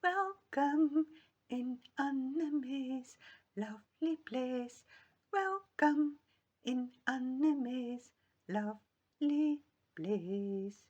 Welcome in Annemays lovely place. Welcome in Annemays lovely place.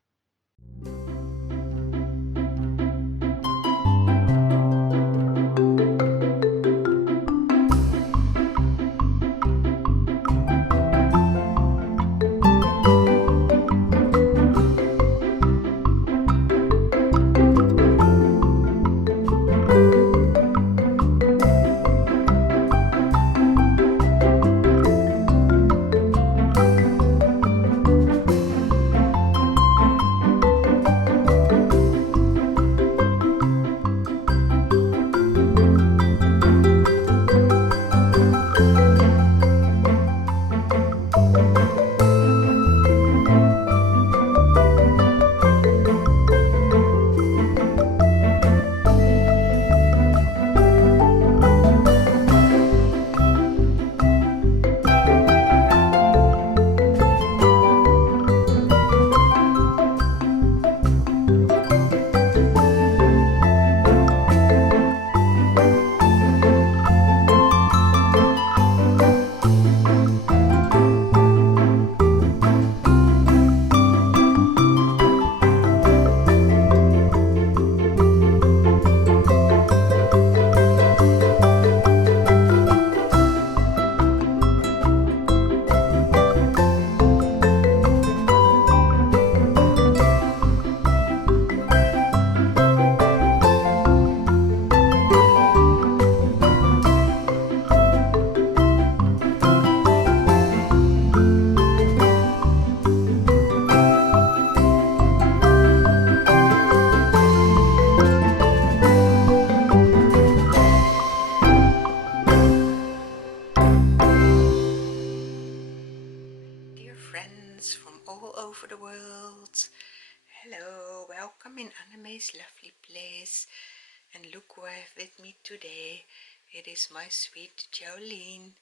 Friends from all over the world, hello, welcome in Annemay's lovely place. And look who I have with me today. It is my sweet Jolene.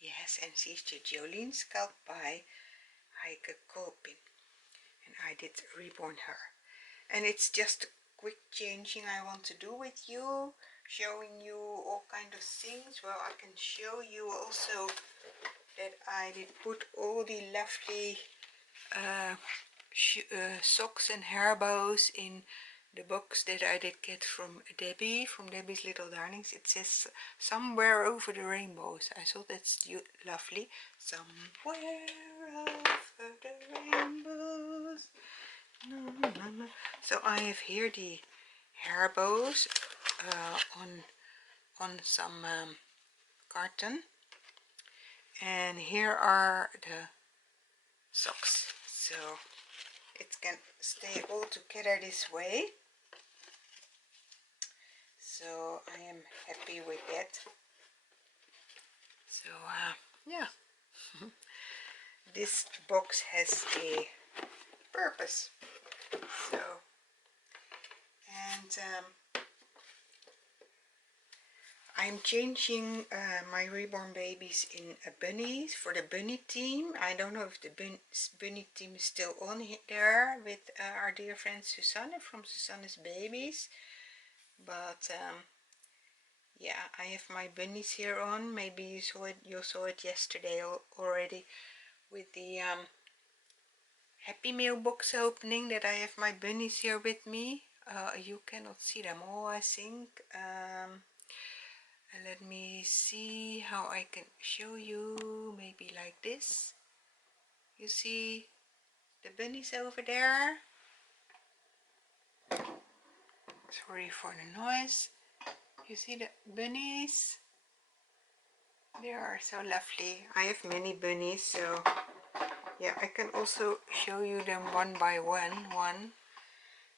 Yes, and she's the Jolene sculpt by Heike Kolpin, and I did reborn her. And it's just a quick changing I want to do with you, showing you all kind of things. Well, I can show you also that I did put all the lovely socks and hair bows in the box that I did get from Debbie, from Debbie's Little Darlings. It says somewhere over the rainbows. I thought that's lovely. Somewhere over the rainbows. So I have here the hair bows on some carton, and here are the socks, so it can stay all together this way. So I am happy with that. So yeah, this box has a purpose. So, and I'm changing my reborn babies in a bunnies for the bunny team. I don't know if the bunny team is still on there with our dear friend Susanne from Susanne's Babies, but yeah, I have my bunnies here on. Maybe you saw it yesterday already with the Happy Meal box opening, that I have my bunnies here with me. You cannot see them all, I think. Let me see how I can show you, maybe like this. You see the bunnies over there? Sorry for the noise. You see the bunnies? They are so lovely. I have many bunnies, so yeah, I can also show you them one by one.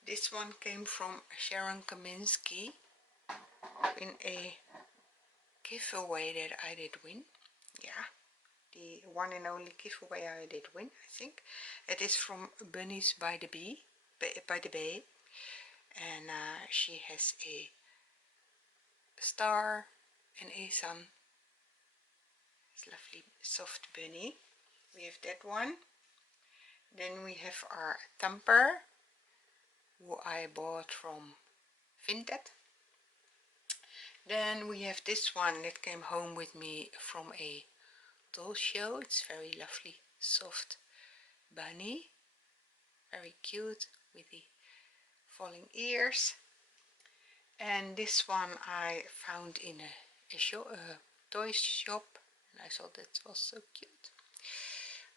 This one came from Sharon Kaminsky in a giveaway that I did win. Yeah, the one and only giveaway I did win, I think. It is from Bunnies by the Bay, and she has a star and a sun. It's lovely soft bunny. We have that one. Then we have our Tamper, who I bought from Vinted. Then we have this one that came home with me from a doll show. It's very lovely, soft bunny, very cute with the falling ears. And this one I found in a toy shop, and I thought that was so cute.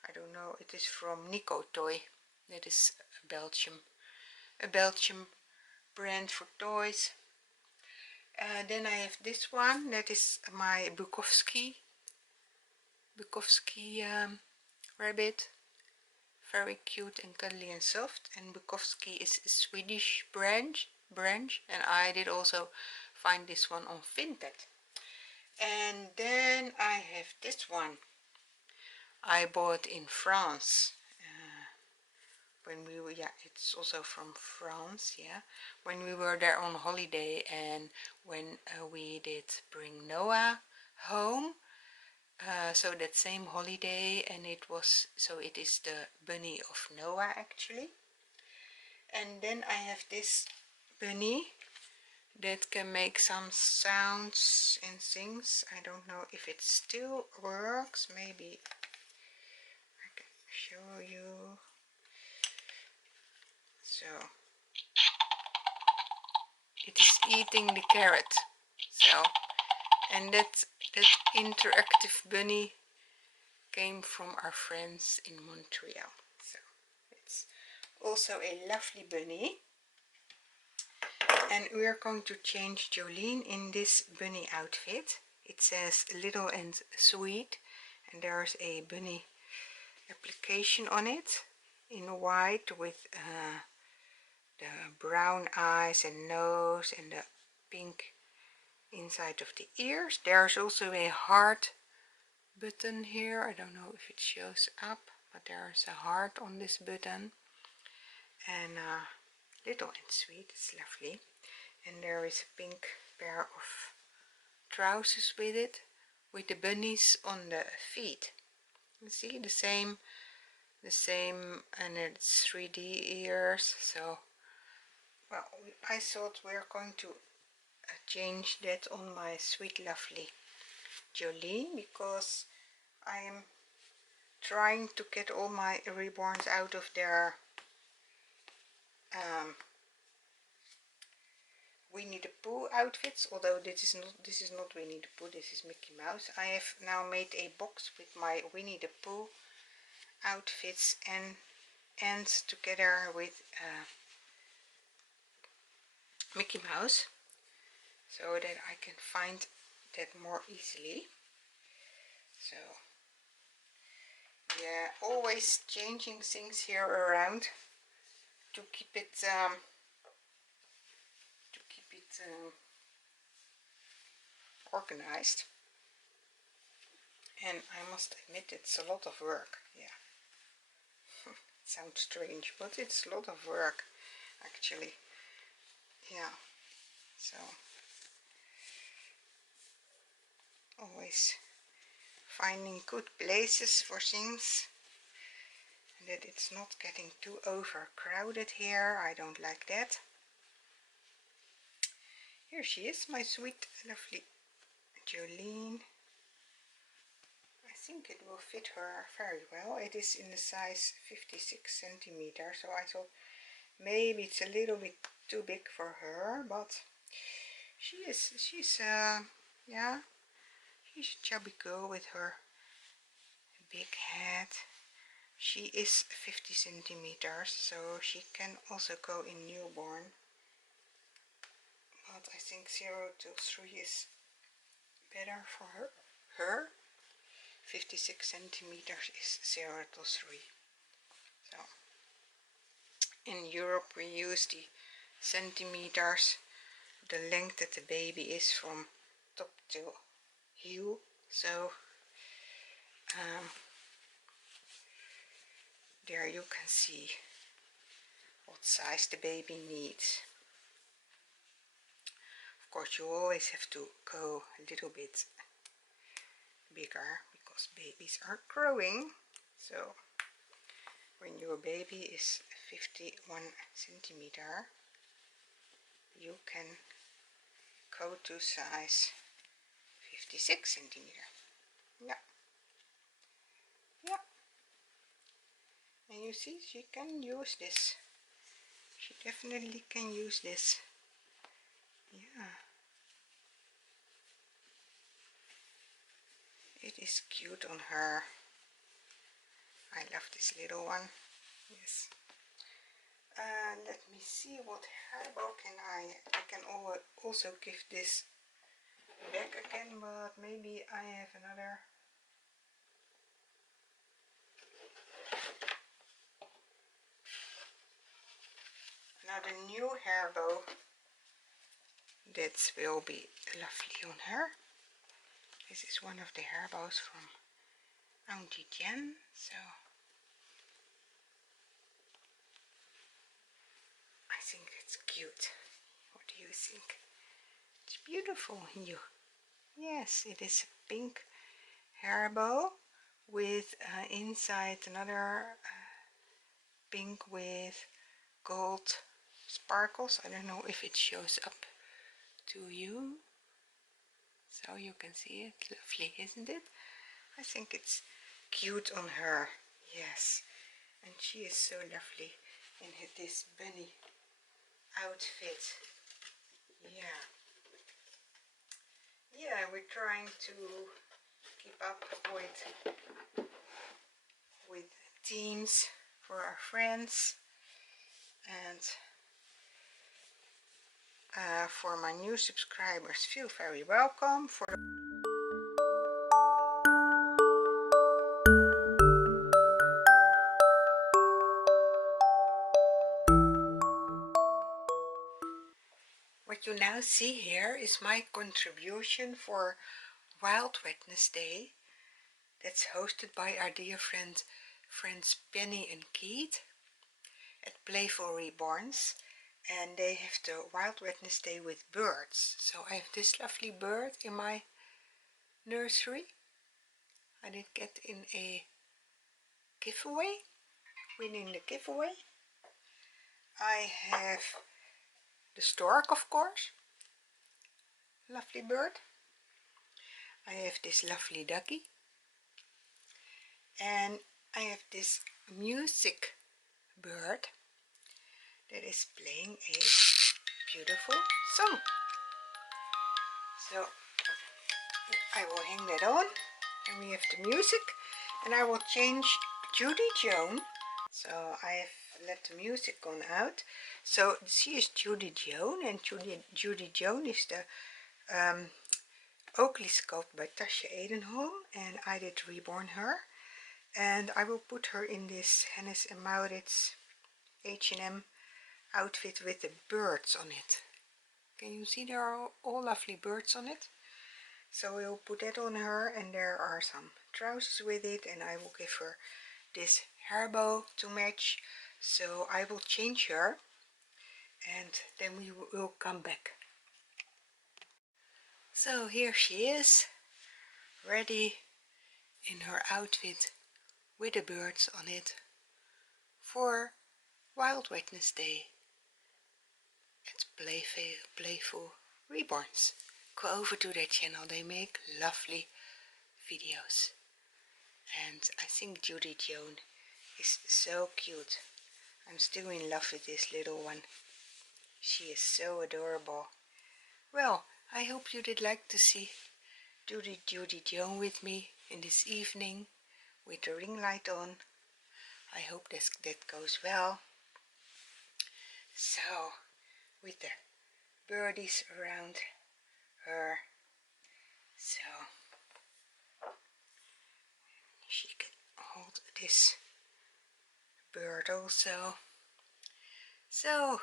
I don't know, it is from Nico Toy. That is a Belgium brand for toys. Then I have this one, that is my Bukowski rabbit. Very cute and cuddly and soft. And Bukowski is a Swedish branch, and I did also find this one on Vinted. And then I have this one I bought in France. When we were, yeah, it's also from France, yeah, when we were there on holiday, and when we did bring Noah home, so that same holiday, and it is the bunny of Noah actually. And then I have this bunny that can make some sounds and things. I don't know if it still works. Maybe I can show you. So it is eating the carrot. So, and that interactive bunny came from our friends in Montreal. So it's also a lovely bunny. And we are going to change Jolene in this bunny outfit. It says little and sweet, and there's a bunny application on it in white with the brown eyes and nose and the pink inside of the ears. There's also a heart button here. I don't know if it shows up, but there's a heart on this button. And little and sweet, it's lovely. And there is a pink pair of trousers with it, with the bunnies on the feet. You see the same, and it's 3D ears. So, well, I thought we're going to change that on my sweet lovely Joleen, because I am trying to get all my reborns out of their Winnie the Pooh outfits, although this is not Winnie the Pooh, this is Mickey Mouse. I have now made a box with my Winnie the Pooh outfits and together with Mickey Mouse, so that I can find that more easily. So yeah, always changing things here around to keep it organized. And I must admit, it's a lot of work. Yeah, it sounds strange, but it's a lot of work actually. Yeah, so always finding good places for things, and that it's not getting too overcrowded here. I don't like that. Here she is, my sweet lovely Jolene. I think it will fit her very well. It is in the size 56 centimeters, so I thought maybe it's a little bit too big for her, but she's yeah, she's a chubby girl with her big head. She is 50 centimeters, so she can also go in newborn, but I think 0 to 3 is better for her. 56 centimeters is 0 to 3. So in Europe we use the centimeters, the length that the baby is from top to heel. So there you can see what size the baby needs. Of course, you always have to go a little bit bigger because babies are growing. So when your baby is 51 centimeter, you can go to size 56 centimeter. Yeah, yeah. And you see, she can use this. She definitely can use this. Yeah. It is cute on her. I love this little one. Yes. Let me see what hairball can I can also give this back again, but maybe I have another new hairball that will be lovely on her. This is one of the hairbows from Auntie Jen, so I think it's cute. What do you think? It's beautiful. You. Yes, it is a pink hairbow with inside another pink with gold sparkles. I don't know if it shows up to you, so you can see it. Lovely, isn't it? I think it's cute on her. Yes, and she is so lovely in this bunny outfit. Yeah, yeah, we're trying to keep up with themes for our friends, and for my new subscribers, feel very welcome. For what you now see here is my contribution for Wild Wednesday. That's hosted by our dear friends Penny and Keith at Playful Reborns, and they have the Wild Wednesday with birds. So I have this lovely bird in my nursery. I did get in a giveaway. Winning the giveaway, I have the stork, of course, lovely bird. I have this lovely ducky, and I have this music bird that is playing a beautiful song. So I will hang that on, and we have the music, and I will change Judy Joan. So I have let the music on out. So she is Judy Joan, and Judy Joan is the Oakley sculpt by Tasha Edenholm, and I did reborn her. And I will put her in this Hennes and Mauritz H&M outfit with the birds on it. Can you see there are all lovely birds on it? So we'll put that on her, and there are some trousers with it, and I will give her this hairbow to match. So I will change her, and then we will come back. So here she is, ready in her outfit with the birds on it for Wild Wednesday at Playful Reborns. Go over to their channel, they make lovely videos. And I think Judy Joan is so cute. I'm still in love with this little one. She is so adorable. Well, I hope you did like to see Judy Joan with me in this evening with the ring light on. I hope that goes well. So, with the birdies around her, so she can hold this bird also. So,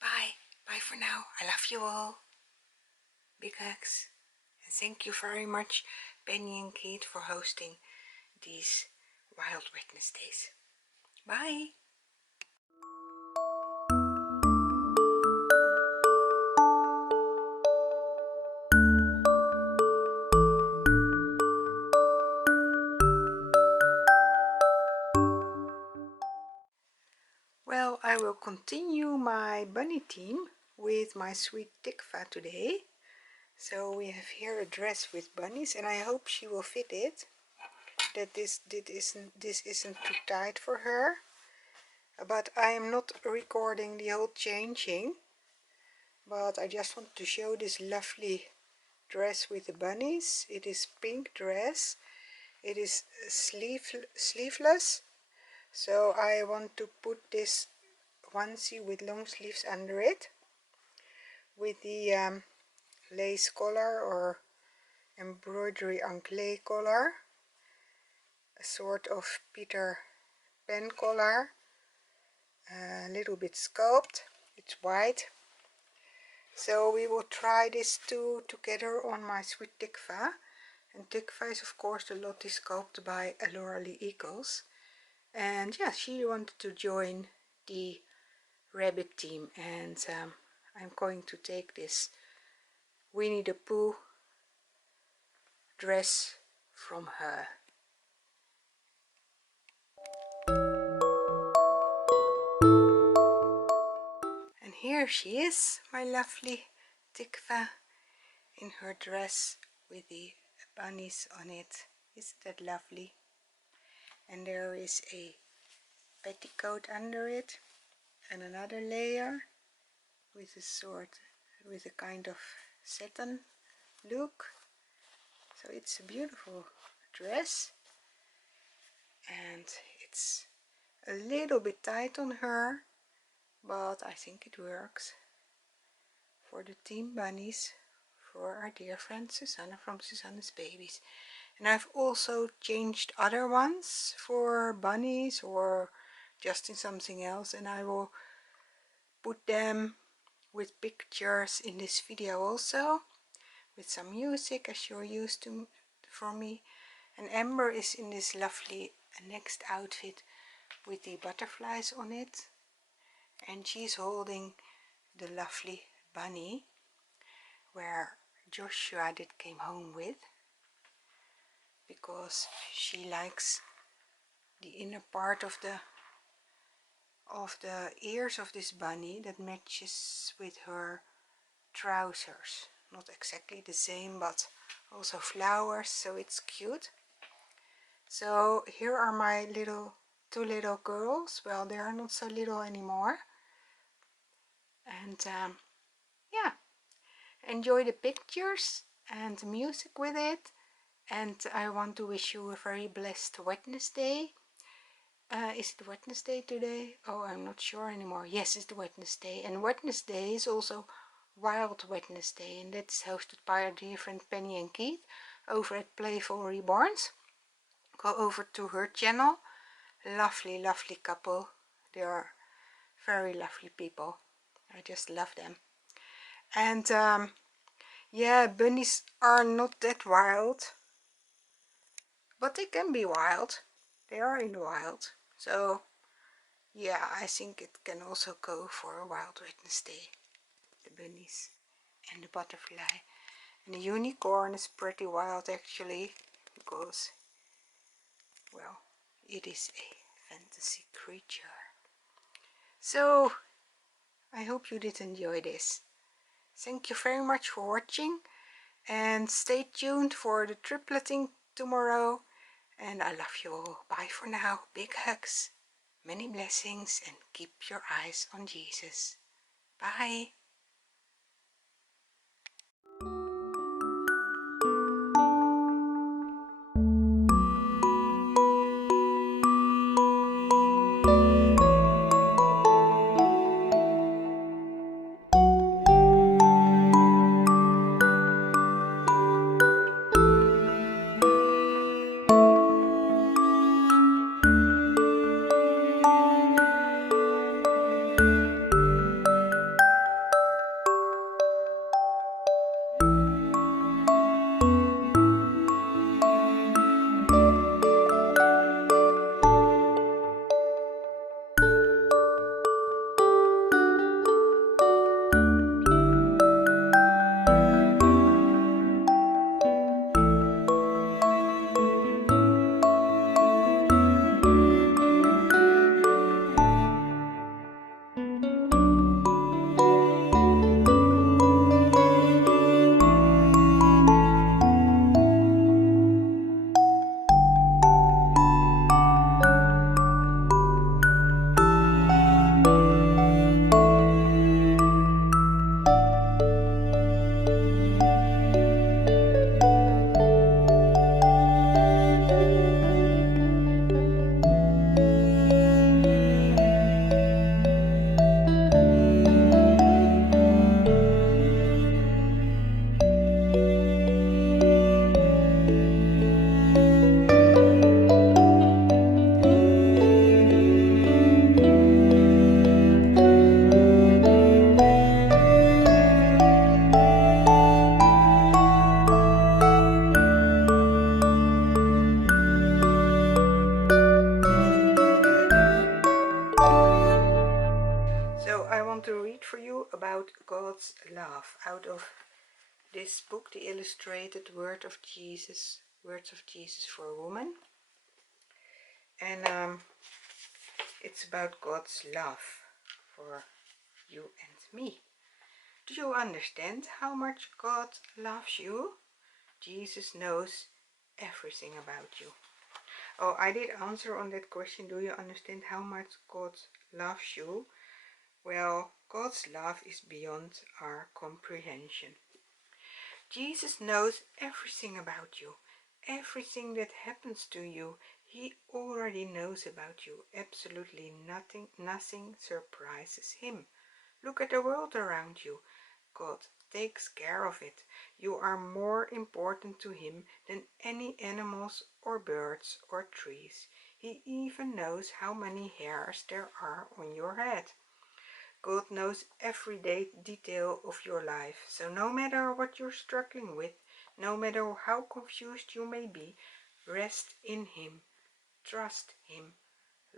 bye for now. I love you all. Big hugs. And thank you very much, Penny and Kate, for hosting these Wild Wednesdays. Bye. Well, I will will continue my bunny theme with my sweet Tikva today. So we have here a dress with bunnies, and I hope she will fit it. That this isn't too tight for her. But I am not recording the whole changing. But I just want to show this lovely dress with the bunnies. It is pink dress. It is sleeveless. So I want to put this onesie with long sleeves under it, with the lace collar or embroidery anglais collar, a sort of Peter Pan collar, a little bit sculpt. It's white. So we will try this two together on my sweet Tikva. And Tikva is of course the Lottie sculpt by Lee Eagles. And yeah, she wanted to join the rabbit team, and I'm going to take this Winnie the Pooh dress from her. And here she is, my lovely Tikva, in her dress with the bunnies on it. Isn't that lovely? And there is a petticoat under it, and another layer with a kind of satin look. So it's a beautiful dress, and it's a little bit tight on her, but I think it works for the team bunnies, for our dear friend Susanna from Susanna's Babies. And I've also changed other ones for bunnies or just in something else, and I will put them with pictures in this video also, with some music as you're used to from me. And Amber is in this lovely next outfit with the butterflies on it, and she's holding the lovely bunny where Joshua came home with, because she likes the inner part of the ears of this bunny that matches with her trousers. Not exactly the same, but also flowers, so it's cute. So here are my two little girls. Well, they are not so little anymore. And yeah, enjoy the pictures and the music with it. And I want to wish you a very blessed Wednesday. Is it Wednesday today? Oh, I'm not sure anymore. Yes, it's Wednesday. And Wednesday is also Wild Wednesday, and that's hosted by our dear friend Penny and Keith over at Playful Reborns. Go over to her channel. Lovely, lovely couple. They are very lovely people. I just love them. And yeah, bunnies are not that wild, but they can be wild. They are in the wild. So yeah, I think it can also go for a Wild Wednesday. The bunnies and the butterfly. And the unicorn is pretty wild actually, because, well, it is a fantasy creature. So I hope you did enjoy this. Thank you very much for watching, and stay tuned for the tripleting tomorrow. And I love you all. Bye for now. Big hugs, many blessings, and keep your eyes on Jesus. Bye. So I want to read for you about God's love out of this book, The Illustrated Words of Jesus for a Woman. And it's about God's love for you and me. Do you understand how much God loves you? Jesus knows everything about you. Oh, I did answer on that question. Do you understand how much God loves you? Well, God's love is beyond our comprehension. Jesus knows everything about you. Everything that happens to you, he already knows about you. Absolutely nothing surprises him. Look at the world around you. God takes care of it. You are more important to him than any animals or birds or trees. He even knows how many hairs there are on your head. God knows every detail of your life, so no matter what you're struggling with, no matter how confused you may be, rest in him, trust him,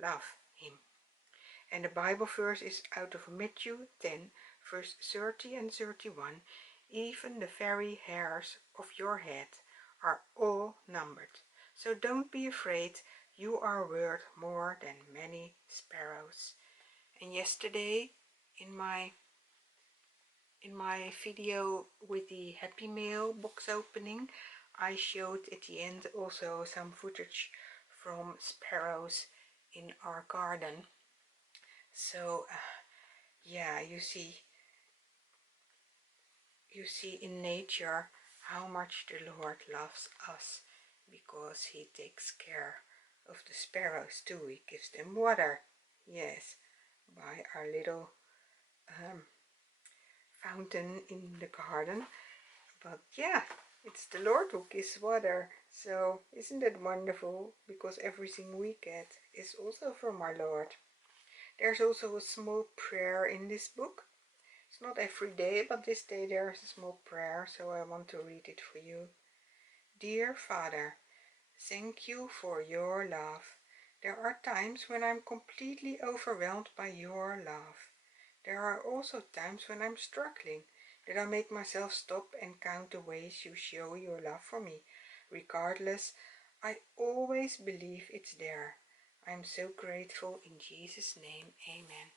love him. And the Bible verse is out of Matthew 10, verse 30 and 31. Even the very hairs of your head are all numbered. So don't be afraid, you are worth more than many sparrows. And yesterday, in my video with the Happy Mail box opening, I showed at the end also some footage from sparrows in our garden. So yeah, you see in nature how much the Lord loves us, because he takes care of the sparrows too. He gives them water, yes, by our little fountain in the garden. But yeah, it's the Lord who gives water. So isn't it wonderful? Because everything we get is also from our Lord. There's also a small prayer in this book. It's not every day, but this day there's a small prayer, so I want to read it for you. Dear Father, thank you for your love. There are times when I'm completely overwhelmed by your love. There are also times when I'm struggling, that I make myself stop and count the ways you show your love for me. Regardless, I always believe it's there. I'm so grateful. In Jesus' name, amen.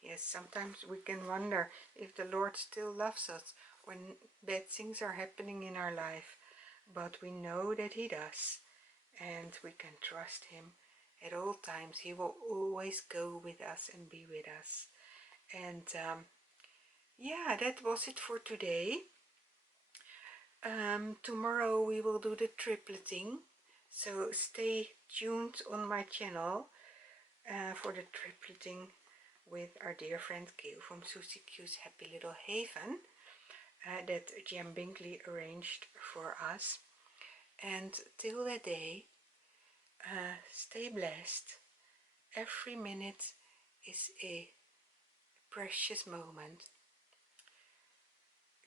Yes, sometimes we can wonder if the Lord still loves us when bad things are happening in our life, but we know that he does, and we can trust him at all times. He will always go with us and be with us. And yeah, that was it for today. Tomorrow we will do the tripleting, so stay tuned on my channel for the tripleting with our dear friend Gail from Susie Q's Happy Little Haven that Jem Binkley arranged for us. And till that day, stay blessed. Every minute is a precious moment.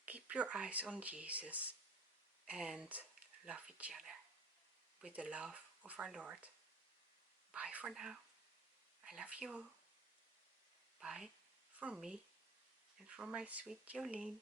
Keep your eyes on Jesus and love each other with the love of our Lord. Bye for now. I love you all. Bye from me and from my sweet Jolene.